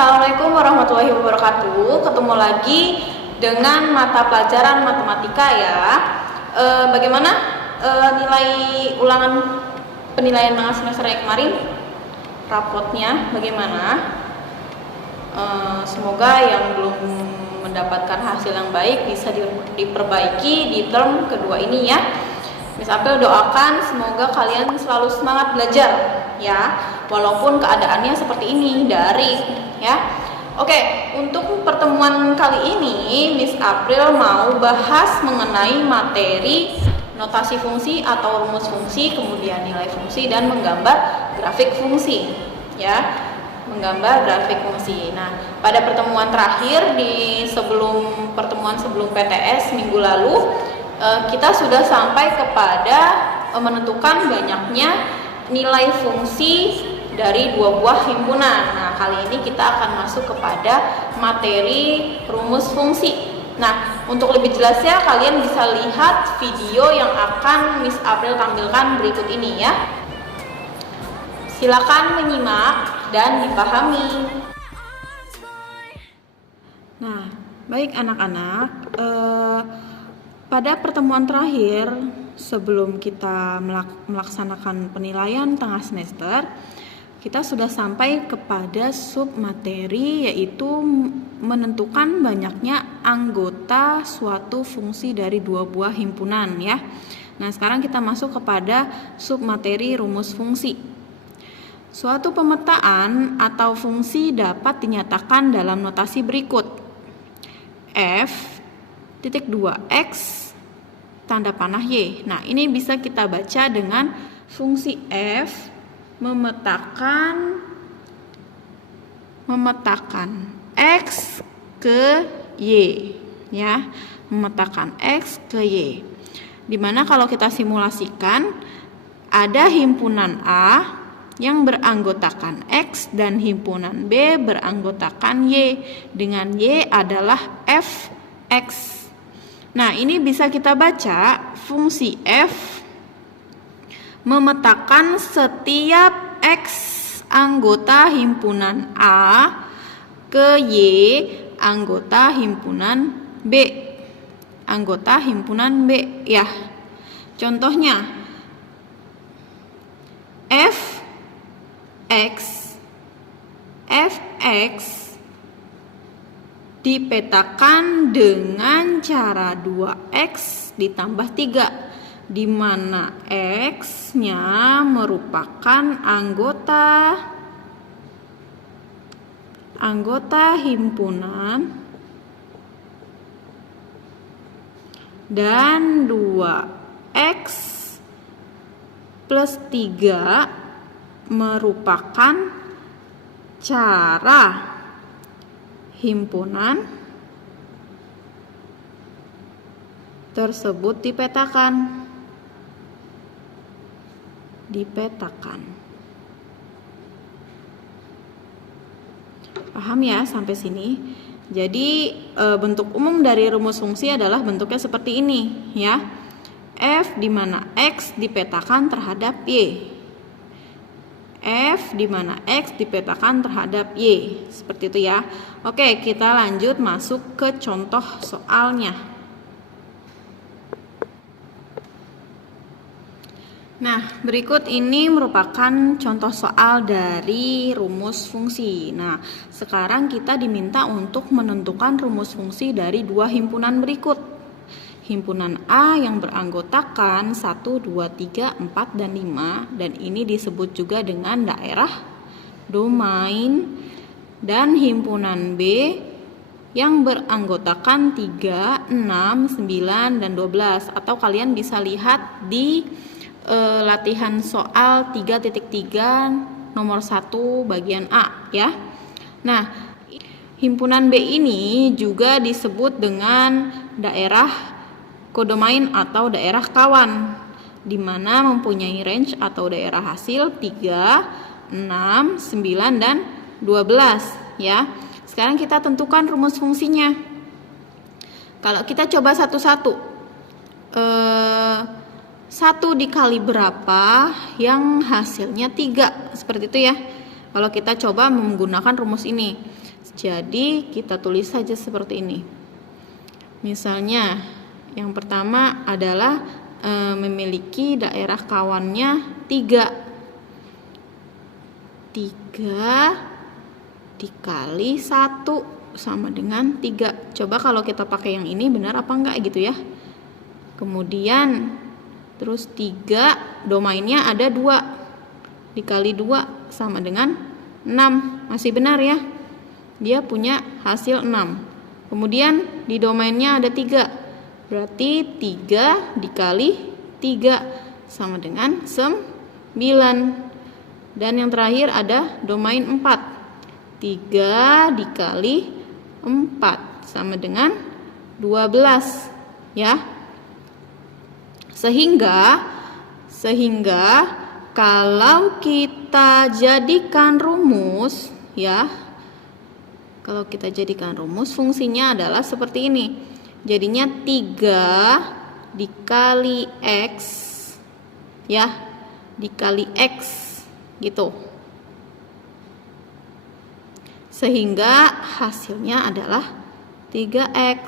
Assalamualaikum warahmatullahi wabarakatuh. Ketemu lagi dengan mata pelajaran matematika ya. Bagaimana nilai ulangan penilaian tengah semester yang kemarin? Rapotnya bagaimana? Semoga yang belum mendapatkan hasil yang baik bisa diperbaiki di term kedua ini ya. Miss April doakan semoga kalian selalu semangat belajar ya, walaupun keadaannya seperti ini daring ya. Oke, untuk pertemuan kali ini Miss April mau bahas mengenai materi notasi fungsi atau rumus fungsi, kemudian nilai fungsi dan menggambar grafik fungsi ya, menggambar grafik fungsi. Nah, pada pertemuan terakhir di pertemuan sebelum PTS minggu lalu kita sudah sampai kepada menentukan banyaknya nilai fungsi dari dua buah himpunan. Nah, kali ini kita akan masuk kepada materi rumus fungsi. Nah, untuk lebih jelasnya kalian bisa lihat video yang akan Miss April tampilkan berikut ini ya. Silakan menyimak dan dipahami. Nah, baik anak-anak, pada pertemuan terakhir sebelum kita melaksanakan penilaian tengah semester, kita sudah sampai kepada sub materi, yaitu menentukan banyaknya anggota suatu fungsi dari dua buah himpunan ya. Nah, sekarang kita masuk kepada sub materi rumus fungsi. Suatu pemetaan atau fungsi dapat dinyatakan dalam notasi berikut. F(2x) tanda panah Y. Nah, ini bisa kita baca dengan fungsi F memetakan X ke Y ya, memetakan X ke Y. Dimana kalau kita simulasikan ada himpunan A yang beranggotakan X dan himpunan B beranggotakan Y, dengan Y adalah Fx. Nah, ini bisa kita baca fungsi F memetakan setiap X anggota himpunan A ke Y anggota himpunan B. Anggota himpunan B ya. Contohnya Fx dipetakan dengan cara 2x ditambah 3, di mana x-nya merupakan anggota himpunan dan 2x plus 3 merupakan cara himpunan tersebut dipetakan. Paham ya sampai sini? Jadi bentuk umum dari rumus fungsi adalah bentuknya seperti ini ya. F di mana X dipetakan terhadap Y. F di mana X dipetakan terhadap Y. Seperti itu ya. Oke, kita lanjut masuk ke contoh soalnya. Nah, berikut ini merupakan contoh soal dari rumus fungsi. Nah, sekarang kita diminta untuk menentukan rumus fungsi dari dua himpunan berikut. Himpunan A yang beranggotakan 1, 2, 3, 4, dan 5, dan ini disebut juga dengan daerah domain, dan himpunan B yang beranggotakan 3, 6, 9, dan 12, atau kalian bisa lihat di latihan soal 3.3 nomor 1 bagian A ya. Nah, himpunan B ini juga disebut dengan daerah kodomain atau daerah kawan, di mana mempunyai range atau daerah hasil 3, 6, 9, dan 12 ya. Sekarang kita tentukan rumus fungsinya. Kalau kita coba satu-satu, 1 dikali berapa yang hasilnya 3, seperti itu ya. Kalau kita coba menggunakan rumus ini, Jadi kita tulis saja seperti ini. Misalnya yang pertama adalah memiliki daerah kawannya 3. 3 dikali 1 sama dengan 3. Coba kalau kita pakai yang ini benar apa enggak gitu ya. Kemudian terus 3 domainnya ada 2 dikali 2 sama dengan 6. Masih benar ya. Dia punya hasil 6. Kemudian di domainnya ada 3. Berarti 3 dikali 3 sama dengan 9. Dan yang terakhir ada domain 4. 3 dikali 4 sama dengan 12 ya. Sehingga kalau kita jadikan rumus ya, kalau kita jadikan rumus fungsinya adalah seperti ini. Jadinya 3 dikali X ya, dikali X gitu. Sehingga hasilnya adalah 3X.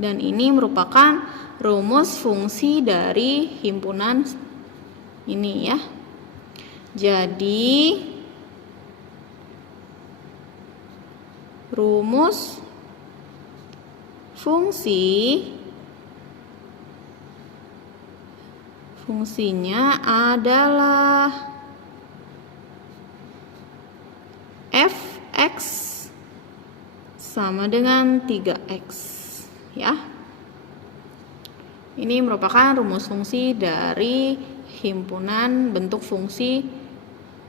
Dan ini merupakan rumus fungsi dari himpunan ini ya. Jadi rumus fungsinya adalah fx sama dengan 3x ya. Ini merupakan rumus fungsi dari himpunan bentuk fungsi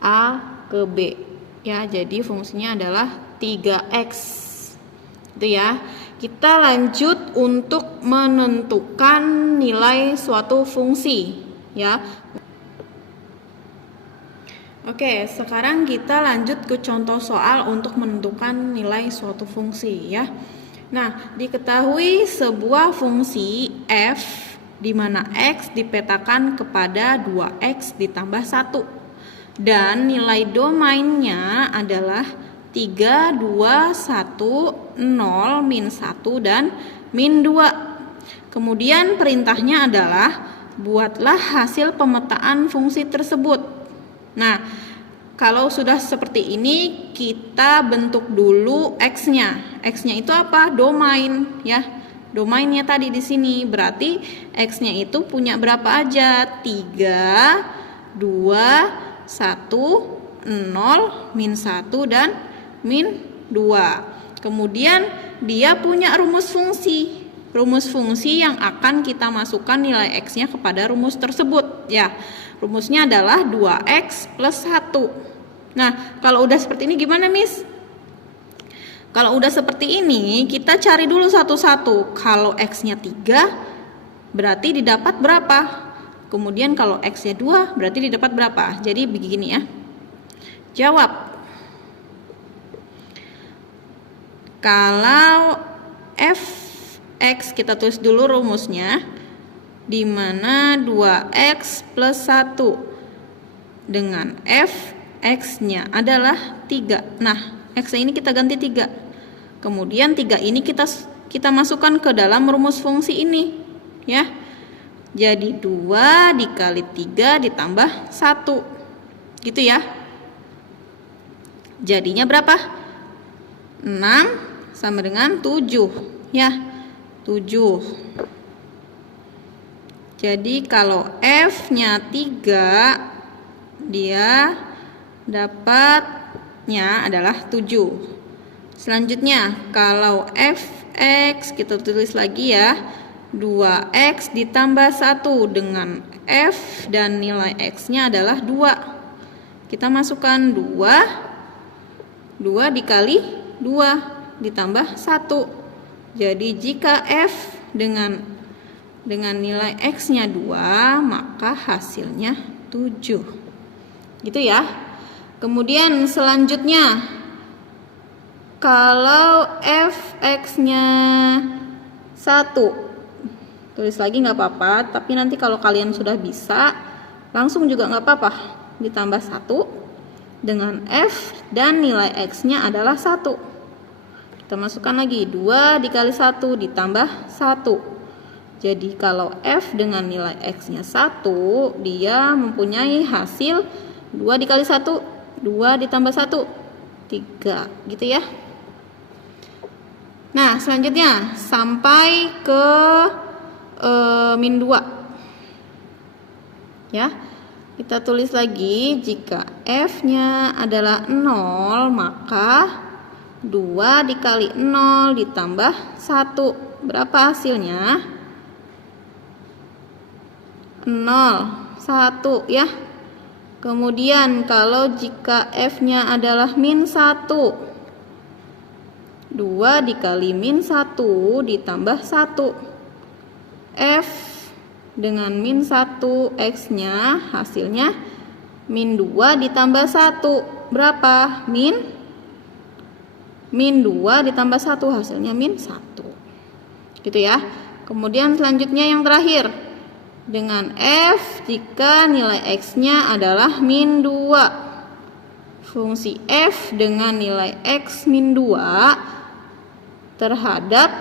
A ke B ya. Jadi fungsinya adalah 3x itu ya. Kita lanjut untuk menentukan nilai suatu fungsi ya. Oke, sekarang kita lanjut ke contoh soal untuk menentukan nilai suatu fungsi ya. Nah, diketahui sebuah fungsi f di mana x dipetakan kepada 2x ditambah 1 dan nilai domainnya adalah 3, 2, 1, 0, min 1 dan min 2. Kemudian perintahnya adalah buatlah hasil pemetaan fungsi tersebut. Nah, kalau sudah seperti ini kita bentuk dulu x-nya. X-nya itu apa? Domain ya. Domainnya tadi di sini. Berarti x-nya itu punya berapa aja? 3, 2, 1, 0, min 1 dan min 2. Kemudian dia punya rumus fungsi. Rumus fungsi yang akan kita masukkan nilai x-nya kepada rumus tersebut ya. Rumusnya adalah 2x plus 1. Nah, kalau udah seperti ini gimana, Miss? Kalau udah seperti ini, kita cari dulu satu-satu. Kalau x-nya 3, berarti didapat berapa? Kemudian kalau x-nya 2, berarti didapat berapa? Jadi begini ya. Jawab. Kalau fx, kita tulis dulu rumusnya, di mana 2x plus 1 dengan fx-nya adalah 3. Nah, x-nya ini kita ganti 3. Kemudian 3 ini kita masukkan ke dalam rumus fungsi ini ya. Jadi 2 dikali 3 ditambah 1. Gitu ya. Jadinya berapa? 6 sama dengan 7 ya. 7. Jadi kalau f-nya 3, dia dapatnya adalah 7. Selanjutnya, kalau fx kita tulis lagi ya, 2x ditambah 1 dengan f dan nilai x-nya adalah 2. Kita masukkan 2 dikali 2 ditambah 1. Jadi jika f dengan nilai x-nya 2, maka hasilnya 7. Gitu ya. Kemudian selanjutnya, kalau fx-nya 1, tulis lagi nggak apa-apa, tapi nanti kalau kalian sudah bisa, langsung juga nggak apa-apa. Ditambah 1, dengan F dan nilai X-nya adalah 1. Kita masukkan lagi 2 dikali 1 ditambah 1. Jadi kalau F dengan nilai X-nya 1, dia mempunyai hasil 2 dikali 1, 2 ditambah 1, 3, gitu ya. Nah, selanjutnya sampai ke min 2. Ya. Kita tulis lagi, jika F-nya adalah 0, maka 2 dikali 0 ditambah 1. Berapa hasilnya? 0, 1 ya. Kemudian kalau jika F-nya adalah min 1, 2 dikali min 1 ditambah 1. F dengan min 1, X-nya hasilnya min 2 ditambah 1. Berapa? Min 2 ditambah 1, hasilnya min 1. Gitu ya. Kemudian selanjutnya yang terakhir. Dengan F jika nilai X-nya adalah min 2. Fungsi F dengan nilai X min 2 terhadap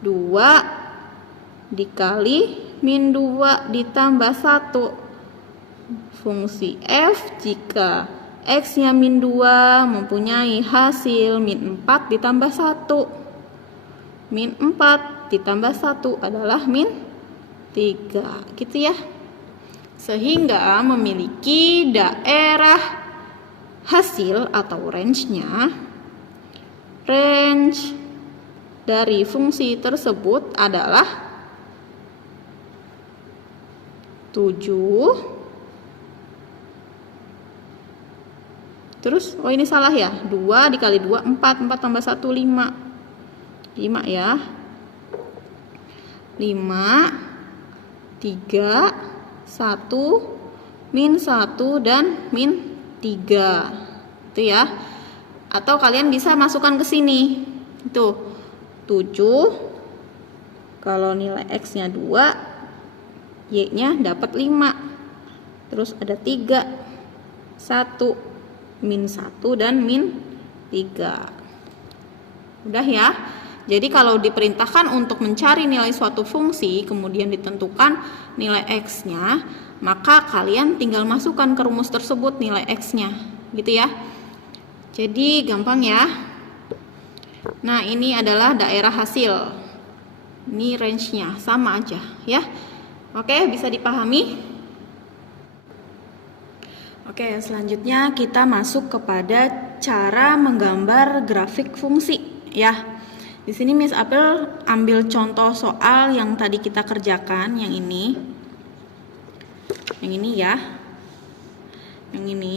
2 dikali min 2 ditambah 1. Fungsi F jika X-nya min 2 mempunyai hasil min 4 ditambah 1. Min 4 ditambah 1 adalah min 3, gitu ya. Sehingga memiliki daerah hasil atau range-nya. Range dari fungsi tersebut adalah 7. Terus, oh ini salah ya. 2 dikali 2, 4. 4 tambah 1, 5. 5 ya. 5, 3, 1, min 1, dan min 3. Itu ya. Atau kalian bisa masukkan ke sini. Itu 7. Kalau nilai X-nya 2, Y-nya dapat 5. Terus ada 3, 1, min 1, dan min 3. Udah ya. Jadi kalau diperintahkan untuk mencari nilai suatu fungsi, kemudian ditentukan nilai X-nya, maka kalian tinggal masukkan ke rumus tersebut nilai X-nya, gitu ya. Jadi gampang ya. Nah, ini adalah daerah hasil. Ini range-nya, sama aja ya. Oke, bisa dipahami? Oke, selanjutnya kita masuk kepada cara menggambar grafik fungsi ya. Di sini Miss April ambil contoh soal yang tadi kita kerjakan, yang ini. Yang ini ya. Yang ini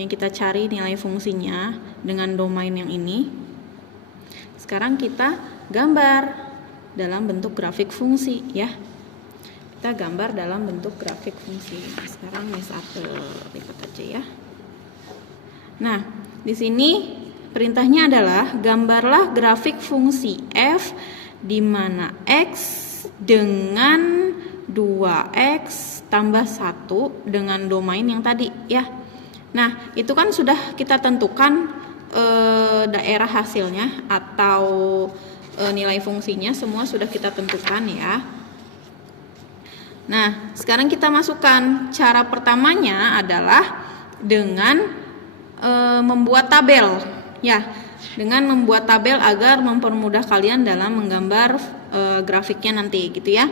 yang kita cari nilai fungsinya dengan domain yang ini. Sekarang kita gambar dalam bentuk grafik fungsi ya. Kita gambar dalam bentuk grafik fungsi. Sekarang Miss April lipat aja ya. Nah, di sini perintahnya adalah gambarlah grafik fungsi f di mana x dengan 2x tambah 1 dengan domain yang tadi ya. Nah, itu kan sudah kita tentukan daerah hasilnya atau nilai fungsinya, semua sudah kita tentukan ya. Nah, sekarang kita masukkan. Cara pertamanya adalah dengan membuat tabel ya, dengan membuat tabel agar mempermudah kalian dalam menggambar grafiknya nanti gitu ya.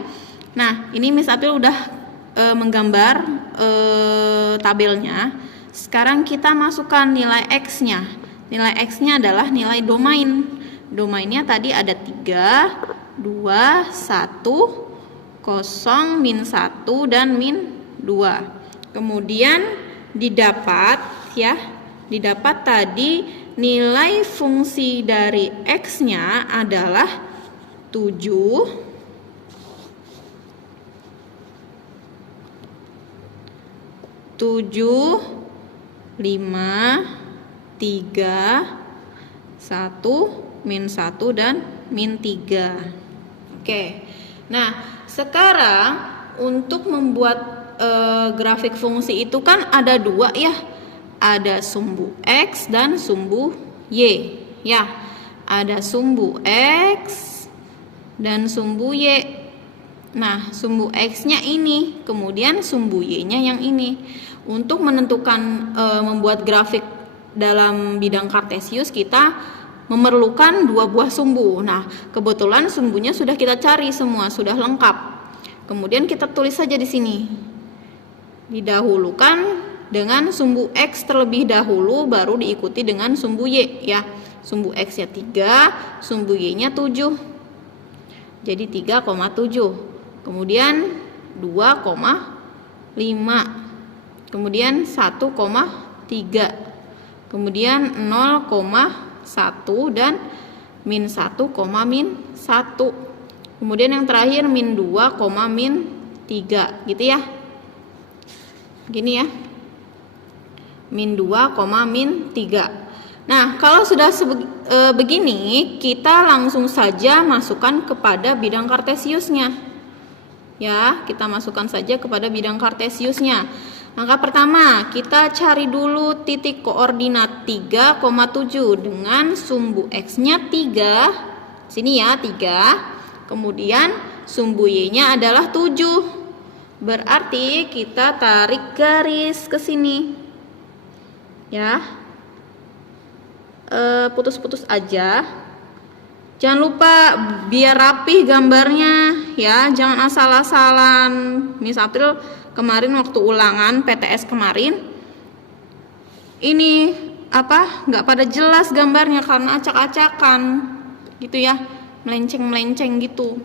Nah, ini Miss April udah menggambar tabelnya. Sekarang kita masukkan nilai X-nya. Nilai X-nya adalah nilai domain. Domainnya tadi ada 3, 2, 1, 0, min 1, dan min 2. Kemudian didapat ya, didapat tadi nilai fungsi dari X-nya adalah 7, 5, 3, 1, min 1, dan min 3. Oke. Nah, sekarang untuk membuat grafik fungsi itu kan ada 2 ya. ada sumbu X dan sumbu Y. Ya, ada sumbu X dan sumbu Y. Nah, sumbu X-nya ini, kemudian sumbu Y-nya yang ini. Untuk menentukan membuat grafik dalam bidang kartesius, kita memerlukan 2 buah sumbu. Nah, kebetulan sumbunya sudah kita cari semua, sudah lengkap. Kemudian kita tulis saja di sini. Didahulukan dengan sumbu X terlebih dahulu, baru diikuti dengan sumbu Y ya. Sumbu X-nya 3, sumbu Y-nya 7. Jadi 3,7. Kemudian 2,5. Kemudian 1,3. Kemudian 0,1 dan min 1, min 1. Kemudian yang terakhir min 2, min 3 gitu ya. Gini ya. Min 2, min 3. Nah, kalau sudah begini, kita langsung saja masukkan kepada bidang kartesiusnya. Ya, kita masukkan saja kepada bidang kartesiusnya. Langkah pertama, kita cari dulu titik koordinat 3,7 dengan sumbu X-nya 3. Sini ya, 3. Kemudian sumbu Y-nya adalah 7. Berarti kita tarik garis ke sini. Ya. Putus-putus aja. Jangan lupa biar rapih gambarnya ya, jangan asal-asalan. Miss April kemarin waktu ulangan PTS kemarin, ini nggak pada jelas gambarnya karena acak-acakan gitu ya, melenceng-melenceng gitu.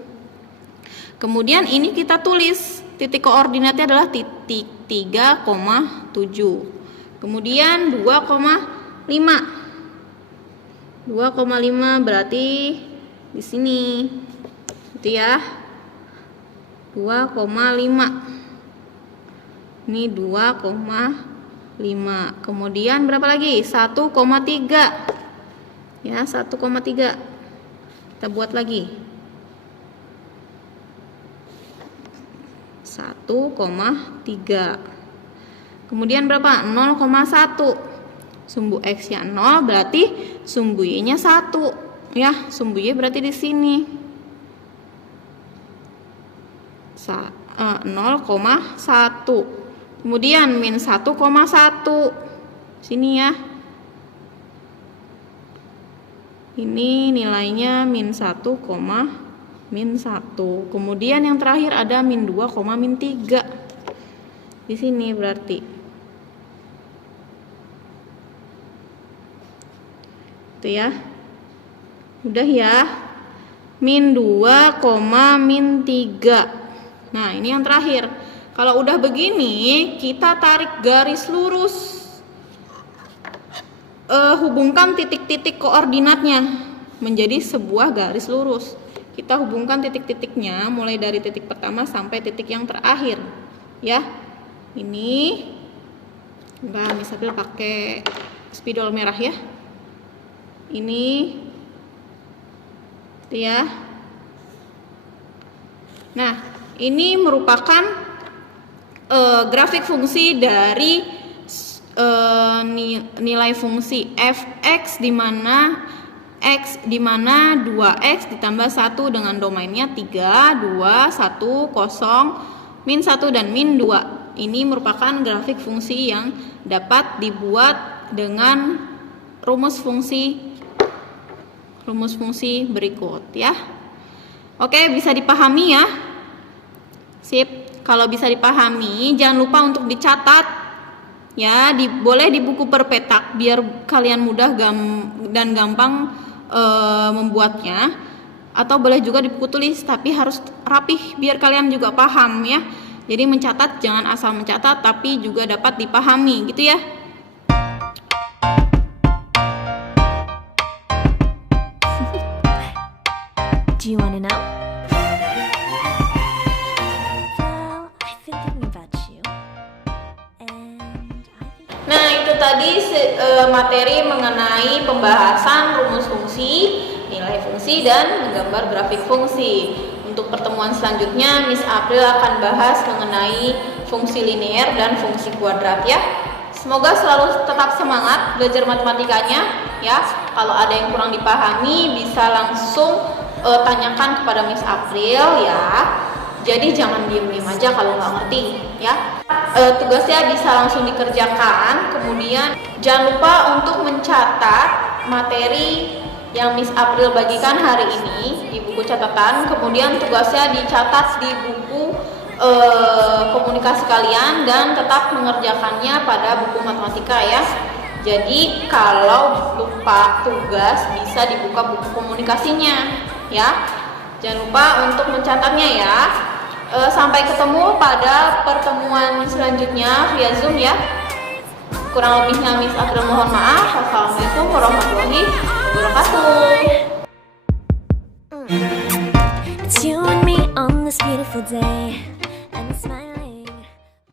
Kemudian ini kita tulis titik koordinatnya adalah titik 3,7. Kemudian 2,5. 2,5 berarti di sini gitu ya. 2,5. Ini 2,5. Kemudian berapa lagi? 1,3. Ya, 1,3. Kita buat lagi. 1,3. Kemudian berapa? 0,1. Sumbu X-nya 0, berarti sumbu Y-nya 1. Ya, sumbu Y berarti di sini. 0,1. Kemudian min 1,1. Sini ya. Ini nilainya min 1, min 1. Kemudian yang terakhir ada min 2, min 3. Di sini berarti. Itu ya. Udah ya. Min 2, min 3. Nah, ini yang terakhir. Kalau udah begini, kita tarik garis lurus. Hubungkan titik-titik koordinatnya menjadi sebuah garis lurus. Kita hubungkan titik-titiknya mulai dari titik pertama sampai titik yang terakhir. Ya. Ini enggak, misalnya pakai spidol merah ya. Ini itu ya. Nah, ini merupakan grafik fungsi dari nilai fungsi f(x) di mana x di mana 2x ditambah 1 dengan domainnya 3, 2, 1, 0, min 1 dan min 2. Ini merupakan grafik fungsi yang dapat dibuat dengan rumus fungsi berikut ya. Oke, bisa dipahami ya? Sip. Kalau bisa dipahami, jangan lupa untuk dicatat ya, boleh di buku perpetak biar kalian mudah dan gampang membuatnya, atau boleh juga di buku tulis, tapi harus rapih biar kalian juga paham ya. Jadi mencatat jangan asal mencatat, tapi juga dapat dipahami gitu ya. Do you want to know? Well, I've been thinking about you, and I think. Nah, itu tadi materi mengenai pembahasan rumus fungsi, nilai fungsi, dan menggambar grafik fungsi. Untuk pertemuan selanjutnya, Miss April akan bahas mengenai fungsi linear dan fungsi kuadrat ya. Semoga selalu tetap semangat belajar matematikanya ya. Kalau ada yang kurang dipahami bisa langsung tanyakan kepada Miss April ya. Jadi jangan diem-diem aja kalau nggak ngerti ya. Tugasnya bisa langsung dikerjakan. Kemudian jangan lupa untuk mencatat materi yang Miss April bagikan hari ini di buku catatan. Kemudian tugasnya dicatat di buku komunikasi kalian dan tetap mengerjakannya pada buku matematika ya. Jadi kalau lupa tugas bisa dibuka buku komunikasinya ya. Jangan lupa untuk mencatatnya ya. Sampai ketemu pada pertemuan selanjutnya via Zoom ya. Kurang lebihnya Miss April mohon maaf. Wassalamualaikum warahmatullahi wabarakatuh. It's you and me on this beautiful day.